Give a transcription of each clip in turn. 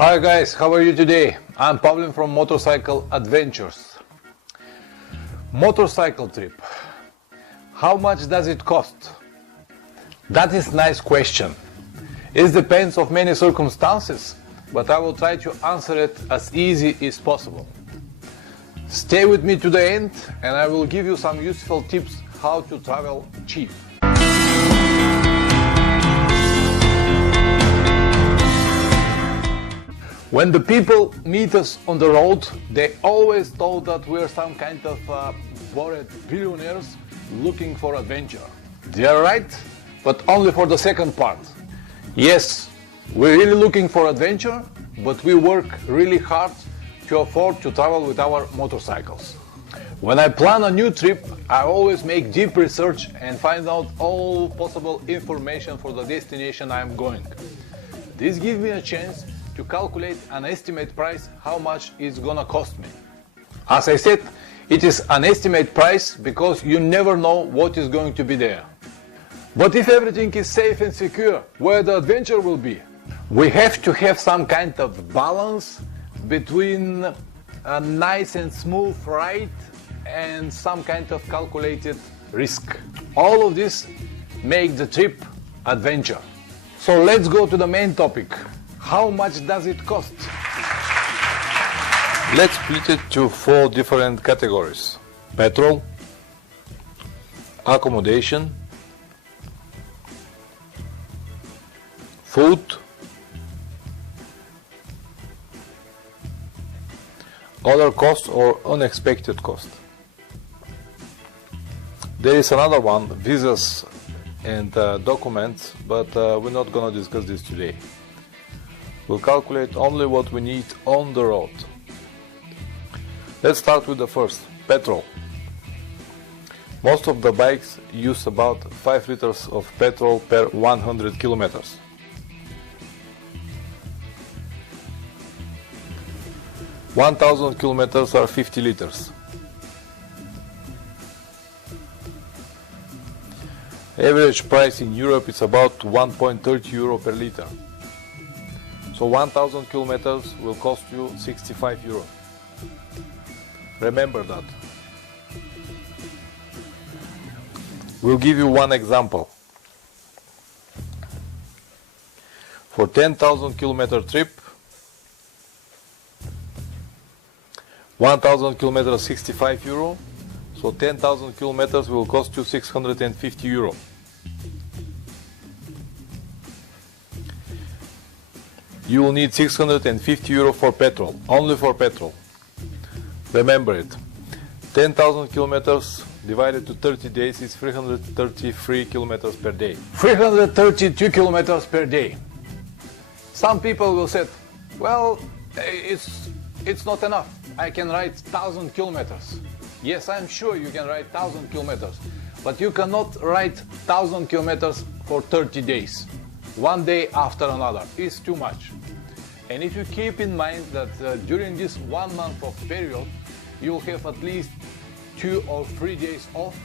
Hi guys, how are you today? I'm Pavlin from Motorcycle Adventures. Motorcycle trip. How much does it cost? That is a nice question. It depends of many circumstances, but I will try to answer it as easy as possible. Stay with me to the end and I will give you some useful tips how to travel cheap. When the people meet us on the road, they always thought that we're some kind of bored billionaires looking for adventure. They are right, but only for the second part. Yes, we're really looking for adventure, but we work really hard to afford to travel with our motorcycles. When I plan a new trip, I always make deep research and find out all possible information for the destination I'm going. This gives me a chance to calculate an estimate price how much it's gonna cost me. As I said, it is an estimate price because you never know what is going to be there. But if everything is safe and secure, where the adventure will be? We have to have some kind of balance between a nice and smooth ride and some kind of calculated risk. All of this make the trip adventure. So let's go to the main topic. How much does it cost? Let's split it to 4 different categories: petrol, accommodation, food, other costs or unexpected cost. There is another one, visas and documents, but we're not gonna discuss this today. We'll calculate only what we need on the road. Let's start with the first, petrol. Most of the bikes use about 5 liters of petrol per 100 kilometers. (1,000 kilometers are 50 liters. Average price in Europe is about 1.30 euro per liter. So 1,000 kilometers will cost you 65 euro. Remember that. We'll give you one example. For 10,000 kilometer trip, 1,000 kilometers 65 euro, so 10,000 kilometers will cost you 650 euro. You will need 650 euro for petrol, only for petrol. Remember it. 10,000 kilometers divided to 30 days is 333 kilometers per day. 332 kilometers per day. Some people will say, well, it's not enough. I can ride 1,000 kilometers. Yes, I'm sure you can ride 1,000 kilometers, but you cannot ride 1,000 kilometers for 30 days. One day after another is too much. And if you keep in mind that during this 1 month of period, you'll have at least 2 or 3 days off,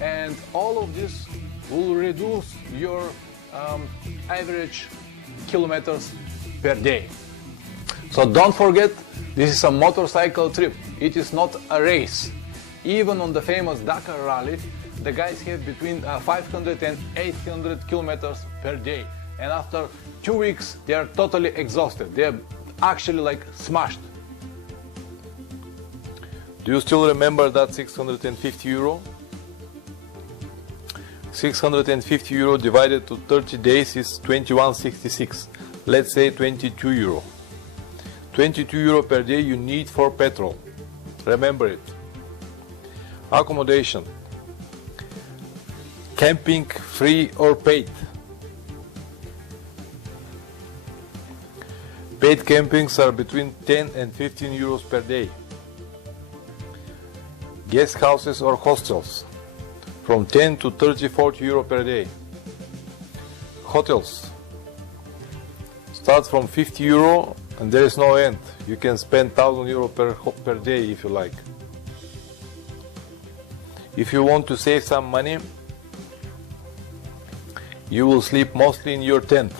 and all of this will reduce your average kilometers per day. So don't forget, this is a motorcycle trip. It is not a race. Even on the famous Dakar rally, the guys have between 500 and 800 kilometers per day. And after 2 weeks, they are totally exhausted. They are actually like smashed. Do you still remember that 650 euro? 650 euro divided to 30 days is 21.66. Let's say 22 euro. 22 euro per day you need for petrol. Remember it. Accommodation. Camping free or paid? Paid campings are between 10 and 15 euros per day. Guest houses or hostels, from 10 to 30-40 euro per day. Hotels start from 50 euro and there is no end. You can spend 1,000 euro per day if you like. If you want to save some money, you will sleep mostly in your tent.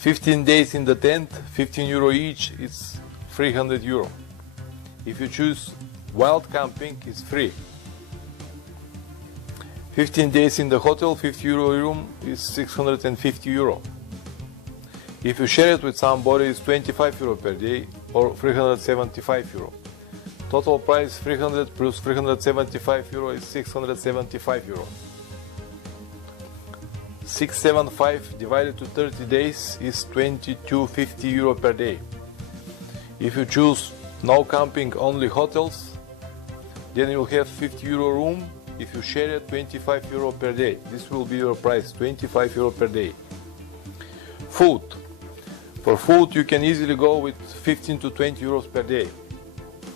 15 days in the tent, 15 euro each, it's 300 euro. If you choose wild camping, it's free. 15 days in the hotel, 50 euro room is 650 euro. If you share it with somebody, it's 25 euro per day or 375 euro. Total price 300 plus 375 euro is 675 euro. 675 divided to 30 days is 2250 euro per day. If you choose no camping, only hotels, then you'll have 50 euro room. If you share it, 25 euro per day. This will be your price, 25 euro per day. Food. For food, you can easily go with 15 to 20 euros per day.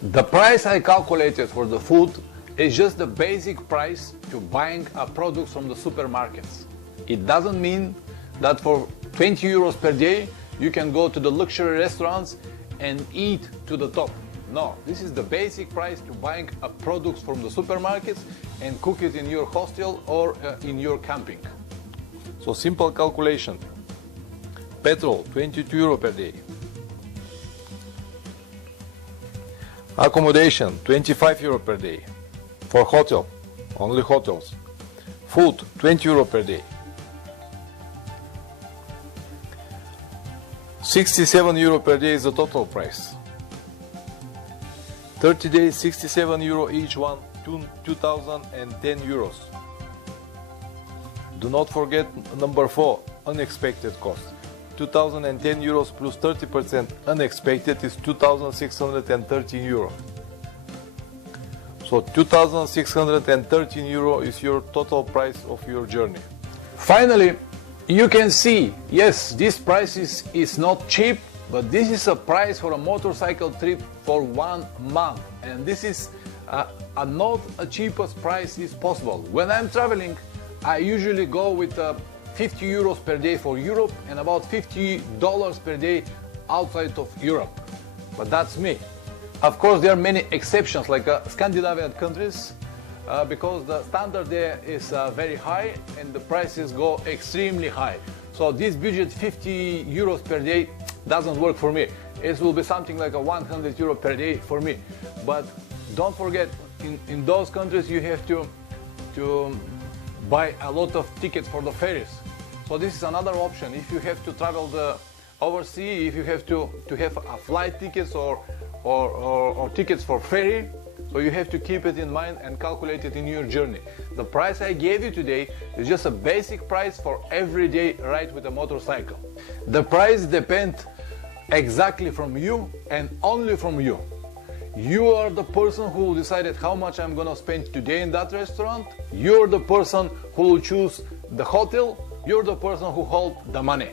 The price I calculated for the food is just the basic price to buying a product from the supermarkets. It doesn't mean that for 20 euros per day you can go to the luxury restaurants and eat to the top. No, this is the basic price to buying a product from the supermarkets and cook it in your hostel or in your camping. So simple calculation. Petrol, 22 euro per day. Accommodation, 25 euro per day. For hotel, only hotels. Food, 20 euro per day. 67 euro per day is the total price. 30 days, 67 euro each one, 2010 euros. Do not forget number 4, unexpected cost. 2010 euros plus 30% unexpected is 2613 euro. So 2613 euro is your total price of your journey. Finally, you can see, yes, this price is not cheap, but this is a price for a motorcycle trip for 1 month, and this is not a cheapest price is possible. When I'm traveling, I usually go with 50 euros per day for Europe and about $50 per day outside of Europe. But that's me. Of course, there are many exceptions, like Scandinavian countries, because the standard there is very high and the prices go extremely high. So this budget 50 euros per day doesn't work for me. It will be something like a 100 euro per day for me. But don't forget, in those countries you have to buy a lot of tickets for the ferries. So this is another option. If you have to travel overseas, if you have to have a flight tickets or tickets for ferry, so you have to keep it in mind and calculate it in your journey. The price I gave you today is just a basic price for everyday ride with a motorcycle. The price depends exactly from you and only from you. You are the person who decided how much I'm gonna spend today in that restaurant. You're the person who will choose the hotel. You're the person who holds the money.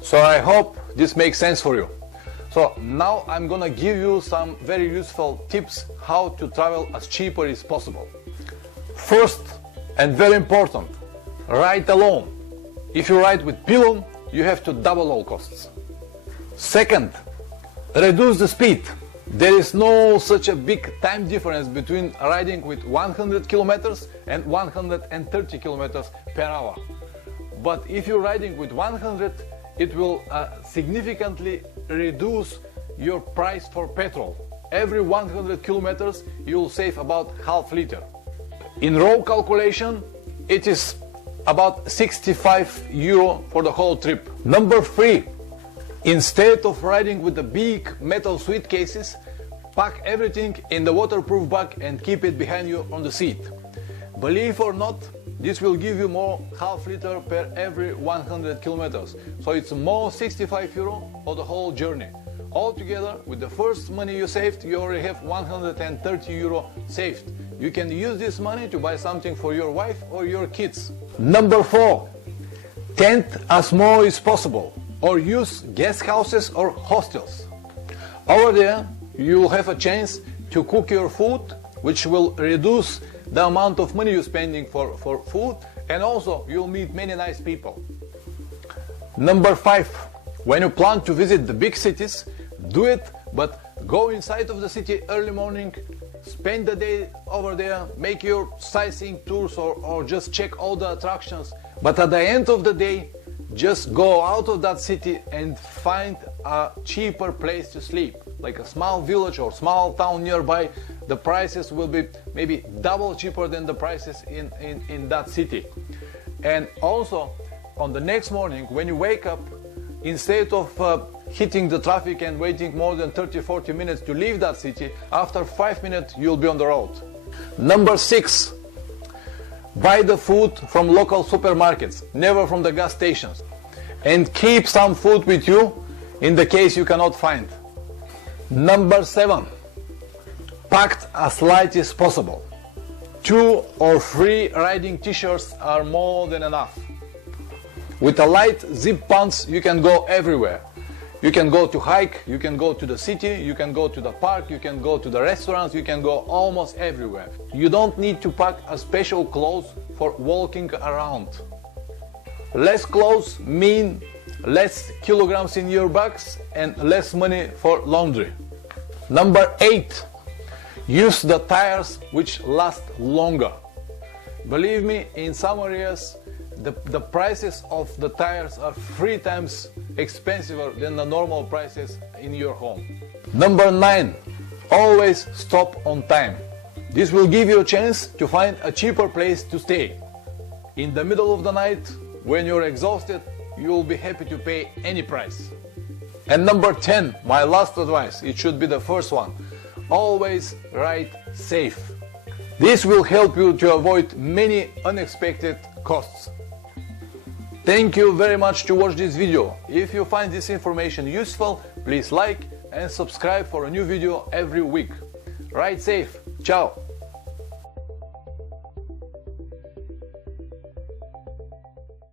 So I hope this makes sense for you. So now I'm gonna give you some very useful tips how to travel as cheaper as possible. First, and very important, ride alone. If you ride with pillow, you have to double all costs. Second, reduce the speed. There is no such a big time difference between riding with 100 kilometers and 130 kilometers per hour. But if you're riding with 100, it will significantly reduce your price for petrol. Every 100 kilometers you will save about half liter. In raw calculation, it is about 65 euro for the whole trip. Number 3, instead of riding with the big metal suitcases, pack everything in the waterproof bag and keep it behind you on the seat. Believe or not, this will give you more half liter per every 100 kilometers. So it's more 65 euro for the whole journey. Altogether, with the first money you saved, you already have 130 euro saved. You can use this money to buy something for your wife or your kids. Number 4, tent as small as possible, or use guest houses or hostels. Over there, you will have a chance to cook your food, which will reduce the amount of money you're spending for food, and also you'll meet many nice people. Number 5, when you plan to visit the big cities, do it, but go inside of the city early morning, spend the day over there, make your sightseeing tours or just check all the attractions. But at the end of the day, just go out of that city and find a cheaper place to sleep, like a small village or small town nearby. The prices will be maybe double cheaper than the prices in that city. And also on the next morning when you wake up, instead of hitting the traffic and waiting more than 30-40 minutes to leave that city, after 5 minutes you'll be on the road. Number 6, buy the food from local supermarkets, never from the gas stations, and keep some food with you in the case you cannot find. Number 7, packed as light as possible. 2 or 3 riding t-shirts are more than enough. With a light zip pants you can go everywhere. You can go to hike, you can go to the city, you can go to the park, you can go to the restaurants, you can go almost everywhere. You don't need to pack a special clothes for walking around. Less clothes mean less kilograms in your bags and less money for laundry. Number 8, use the tires which last longer. Believe me, in some areas the prices of the tires are 3 times expensive than the normal prices in your home. Number 9, always stop on time. This will give you a chance to find a cheaper place to stay. In the middle of the night, when you're exhausted, you will be happy to pay any price. And number 10, my last advice, it should be the first one. Always ride safe. This will help you to avoid many unexpected costs. Thank you very much to watch this video. If you find this information useful, please like and subscribe for a new video every week. Ride safe. Ciao.